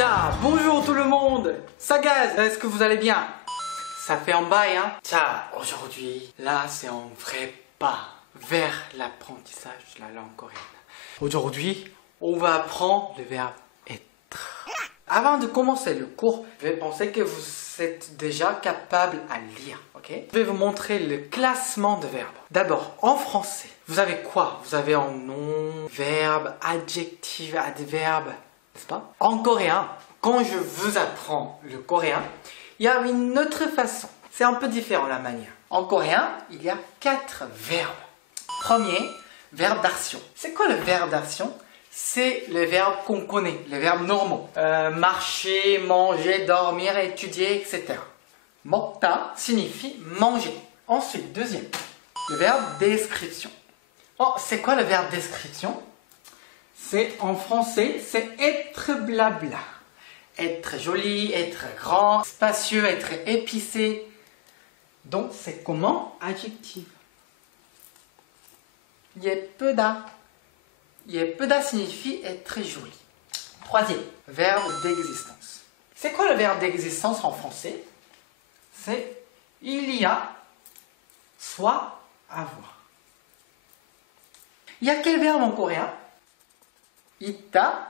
Ciao, bonjour tout le monde. Ça gaz, est-ce que vous allez bien? Ça fait un bail, hein? Ciao, aujourd'hui, là c'est un vrai pas vers l'apprentissage de la langue coréenne. Aujourd'hui, on va apprendre le verbe être. Avant de commencer le cours, je vais penser que vous êtes déjà capable à lire, ok? Je vais vous montrer le classement de verbes. D'abord, en français, vous avez quoi? Vous avez un nom, verbe, adjectif, adverbe, n'est-ce pas? En coréen, quand je vous apprends le coréen, il y a une autre façon. C'est un peu différent la manière. En coréen, il y a 4 verbes. Premier, verbe d'action. C'est quoi le verbe d'action? C'est les verbes qu'on connaît, les verbes normaux. Marcher, manger, dormir, étudier, etc. 먹다 signifie manger. Ensuite, deuxième, le verbe description. Oh, c'est quoi le verbe description? C'est en français, c'est être blabla. Être joli, être grand, spacieux, être épicé. Donc, c'est comment? Adjectif. 예쁘다. 예쁘다 signifie être très joli. Troisième, verbe d'existence. C'est quoi le verbe d'existence en français? C'est il y a, soit, avoir. Il y a quel verbe en coréen? 있다,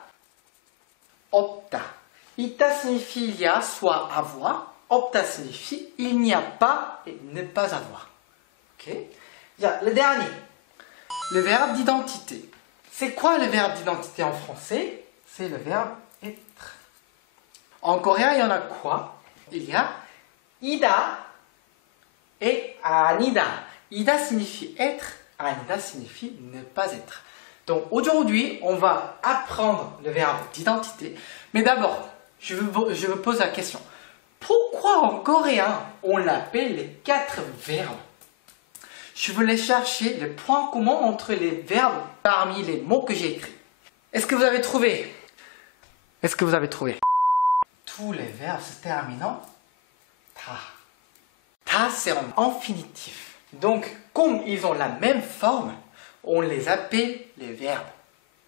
없다. 있다 signifie il y a, soit avoir. 없다 signifie il n'y a pas et ne pas avoir. Ok? Il y a le dernier, le verbe d'identité. C'est quoi le verbe d'identité en français? C'est le verbe être. En coréen, il y en a quoi? Il y a ida et anida. Ida signifie être, anida signifie ne pas être. Donc aujourd'hui, on va apprendre le verbe d'identité. Mais d'abord, je vous pose la question. Pourquoi en coréen, on l'appelle les 4 verbes? Je voulais chercher le point commun entre les verbes parmi les mots que j'ai écrits. Est-ce que vous avez trouvé? Est-ce que vous avez trouvé? Tous les verbes se terminant ta. Ta, c'est en infinitif. Donc, comme ils ont la même forme, on les appelle les verbes.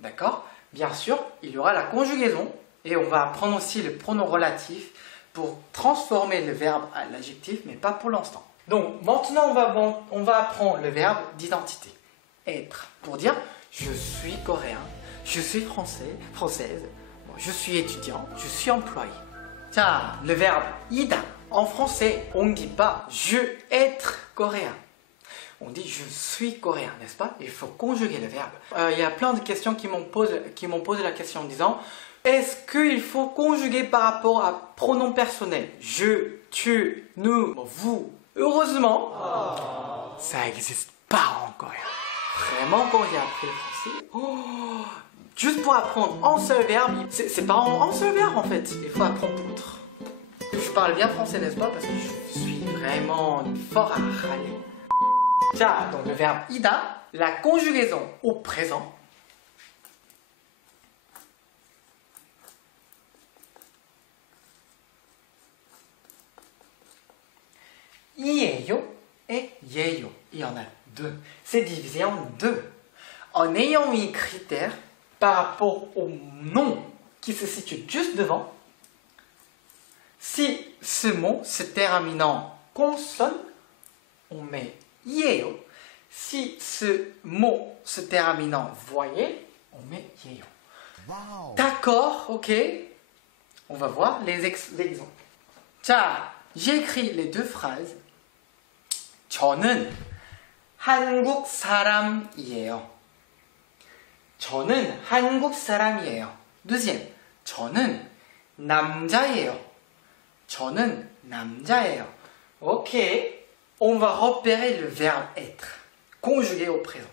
D'accord? Bien sûr, il y aura la conjugaison et on va apprendre aussi le pronom relatif pour transformer le verbe à l'adjectif, mais pas pour l'instant. Donc maintenant on va apprendre le verbe d'identité. Être. Pour dire je suis coréen, je suis française, je suis étudiant, je suis employé. Tiens, le verbe ida. En français, on ne dit pas je être coréen. On dit je suis coréen, n'est-ce pas? Il faut conjuguer le verbe. Il y a plein de questions qui m'ont posé la question en disant est-ce qu'il faut conjuguer par rapport à pronom personnel? Je, tu, nous, vous. Heureusement, ça n'existe pas en coréen. Vraiment, quand j'ai appris le français, juste pour apprendre un seul verbe, c'est pas un seul verbe en fait. Il faut apprendre d'autres. Je parle bien français, n'est-ce pas? Parce que je suis vraiment fort à râler. Tiens, donc le verbe ida, la conjugaison au présent. 이에요 et 예요. Il y en a 2. C'est divisé en 2. En ayant mis critère par rapport au nom qui se situe juste devant, si ce mot se termine en consonne, on met 예요. Si ce mot se termine en voyelle, on met 예요. Wow. D'accord, ok. On va voir les exemples. 자, j'ai écrit les 2 phrases. 저는 한국 사람이에요. 저는 한국 사람이에요. Deuxième, 저는 남자예요. 저는 남자예요. Ok, on va repérer le verbe être, conjugué au présent.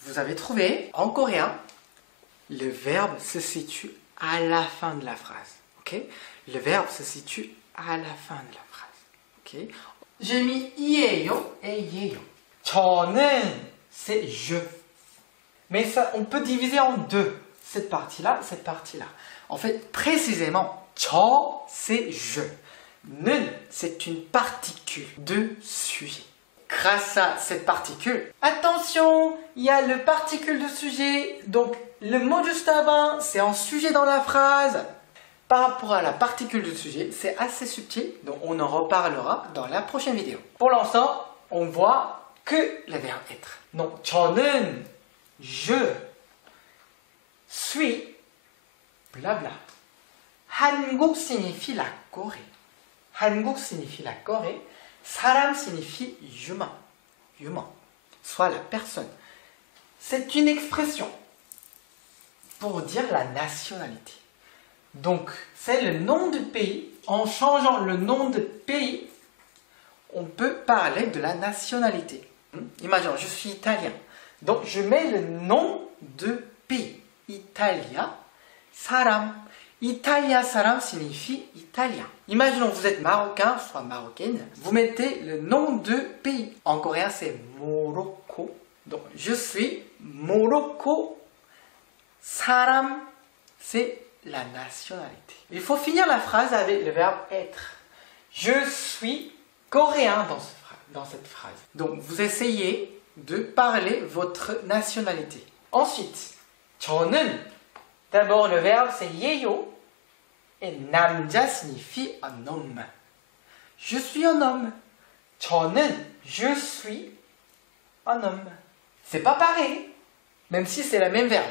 Vous avez trouvé, en coréen, le verbe se situe à la fin de la phrase. Ok, le verbe se situe à la fin de la phrase. Ok. J'ai mis 이에요 et 예요. 저는, c'est je. Mais ça, on peut diviser en 2. Cette partie-là, cette partie-là. En fait, précisément, 저, c'est je. 는, c'est une particule de sujet. Grâce à cette particule, attention, il y a le particule de sujet. Donc, le mot juste avant, c'est en sujet dans la phrase. Par rapport à la particule du sujet, c'est assez subtil, donc on en reparlera dans la prochaine vidéo. Pour l'instant, on voit que le verbe être. Donc, 저는, je suis, blabla. 한국 signifie la Corée. 한국 signifie la Corée. 사람 signifie humain. Humain, soit la personne. C'est une expression pour dire la nationalité. Donc, c'est le nom du pays. En changeant le nom de pays, on peut parler de la nationalité. Imaginons, je suis italien. Donc, je mets le nom de pays. Italia, saram. Italia saram signifie italien. Imaginons, vous êtes marocain, soit marocaine. Vous mettez le nom de pays. En coréen, c'est Morocco. Donc, je suis Morocco. Saram, c'est la nationalité. Il faut finir la phrase avec le verbe être. Je suis coréen dans cette phrase. Donc, vous essayez de parler votre nationalité. Ensuite, 저는, d'abord le verbe c'est 예요 et 남자 signifie un homme. Je suis un homme. 저는, je suis un homme. C'est pas pareil, même si c'est le même verbe.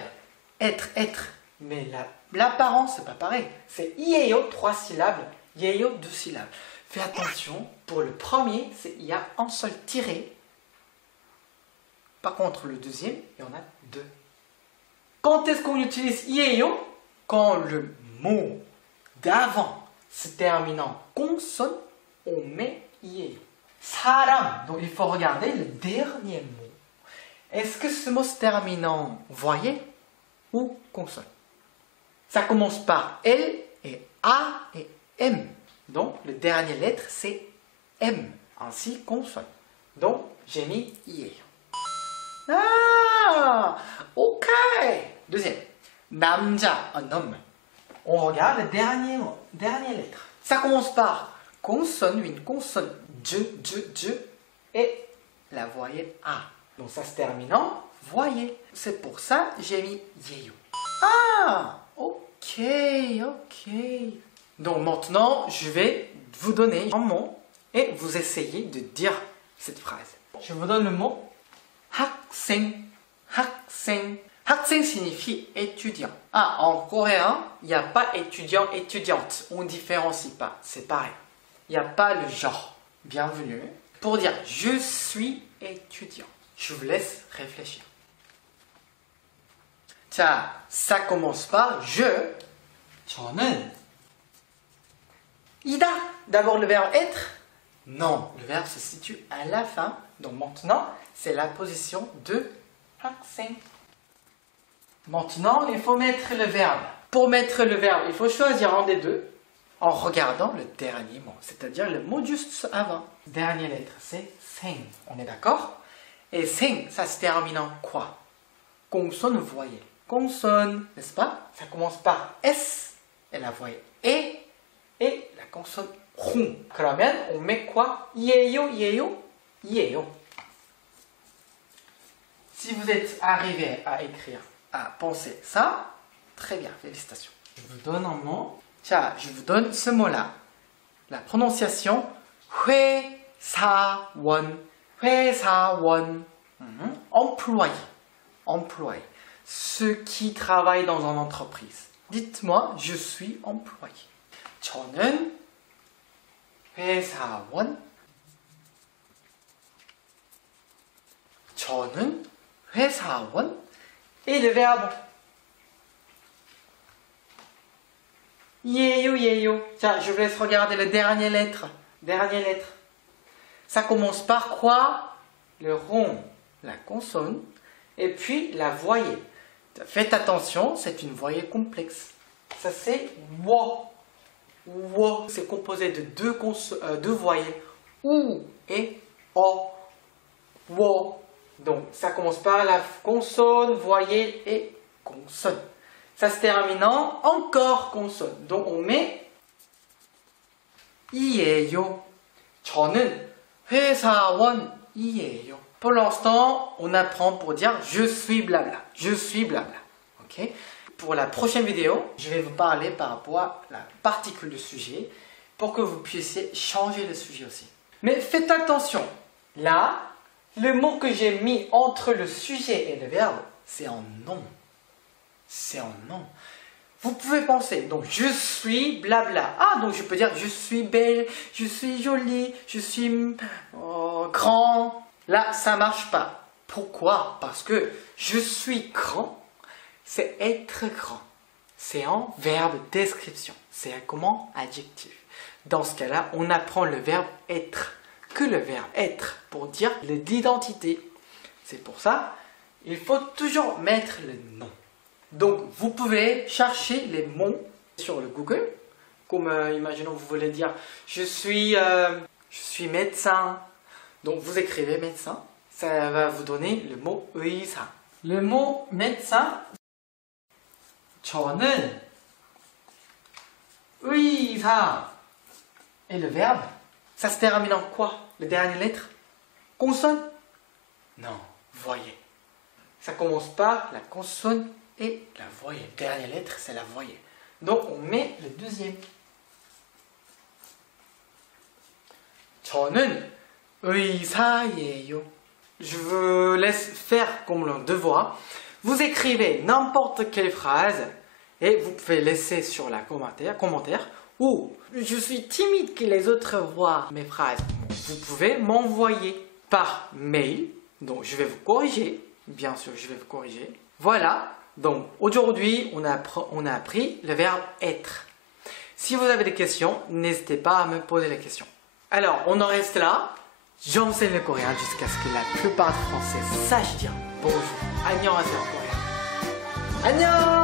Être, être. Mais l'apparence, c'est pas pareil. C'est 예요, 3 syllabes, 예요, 2 syllabes. Fais attention, pour le premier, il y a un seul tiré. Par contre, le deuxième, il y en a 2. Quand est-ce qu'on utilise 예요? Quand le mot d'avant se termine en consonne, on met 예요. 사람, donc il faut regarder le dernier mot. Est-ce que ce mot se termine en voyelle ou consonne? Ça commence par L et A et M. Donc, le dernier lettre, c'est M. Ainsi, consonne. Donc, j'ai mis IE. Ah, ok. Deuxième. 남자, un homme. On regarde le dernier mot, dernière lettre. Ça commence par consonne, une consonne. Je, et la voyelle A. Donc, ça se termine en voyelle. C'est pour ça que j'ai mis 예요. Ah, ok. Donc maintenant, je vais vous donner un mot et vous essayez de dire cette phrase. Je vous donne le mot 학생. 학생. 학생 signifie étudiant. Ah, en coréen, il n'y a pas étudiant, étudiante. On ne différencie pas. C'est pareil. Il n'y a pas le genre. Bienvenue. Pour dire je suis étudiant. Je vous laisse réfléchir. 자, ça commence par je. 저는 이다. D'abord le verbe être. Non, le verbe se situe à la fin. Donc maintenant, c'est la position de 학생. Maintenant, il faut mettre le verbe. Pour mettre le verbe, il faut choisir un des deux en regardant le dernier mot, c'est-à-dire le mot juste avant. Dernière lettre, c'est 생. On est d'accord? Et 생, ça se termine en quoi? Consonne voyelle. Consonne, n'est-ce pas? Ça commence par S et la voyelle et la consonne 롱. 그러면 on met quoi? 예요, 예요, 예요. Si vous êtes arrivé à écrire, à penser ça, très bien, félicitations. Je vous donne un mot. Tiens, je vous donne ce mot-là. La prononciation 회사원. 회사원. Employé. Employé. Ceux qui travaillent dans une entreprise. Dites-moi, je suis employé. 저는 회사원. 저는 회사원. Et le verbe 예요, 예요. Tiens, je vous laisse regarder la dernière lettre. Dernière lettre. Ça commence par quoi? Le rond, la consonne, et puis la voyelle. Faites attention, c'est une voyelle complexe. Ça c'est wo. Wo. C'est composé de deux voyelles. Ou et o. Wo. Donc ça commence par la consonne, voyelle et consonne. Ça se termine en encore consonne. Donc on met 이에요. 저는 회사원이에요. Pour l'instant, on apprend pour dire je suis blabla. Je suis blabla. Ok. Pour la prochaine vidéo, je vais vous parler par rapport à la particule de sujet pour que vous puissiez changer le sujet aussi. Mais faites attention, là, le mot que j'ai mis entre le sujet et le verbe, c'est en nom. C'est en nom. Vous pouvez penser, donc je suis blabla. Ah, donc je peux dire je suis belle, je suis jolie, je suis grand. Là, ça ne marche pas. Pourquoi? Parce que je suis grand, c'est être grand. C'est en verbe description. C'est comment? Adjectif. Dans ce cas-là, on apprend le verbe être. Que le verbe être pour dire l'identité. C'est pour ça, il faut toujours mettre le nom. Donc, vous pouvez chercher les mots sur le Google. Comme, imaginons, vous voulez dire je suis médecin. Donc, vous écrivez médecin. Ça va vous donner le mot 의사. Le mot médecin, 저는 의사. Et le verbe, ça se termine en quoi? La dernière lettre? Consonne? Non, voyelle. Ça commence par la consonne et la voyelle. Dernière lettre, c'est la voyelle. Donc, on met le deuxième. 저는 의사예요. Je vous laisse faire comme le devoir. Vous écrivez n'importe quelle phrase et vous pouvez laisser sur la commentaire ou je suis timide que les autres voient mes phrases. Vous pouvez m'envoyer par mail. Donc, je vais vous corriger. Bien sûr, je vais vous corriger. Voilà. Donc, aujourd'hui, on a appris le verbe être. Si vous avez des questions, n'hésitez pas à me poser les questions. Alors, on en reste là. J'enseigne le coréen jusqu'à ce que la plupart des Français sachent dire bonjour. 안녕하세요, coréen. 안녕!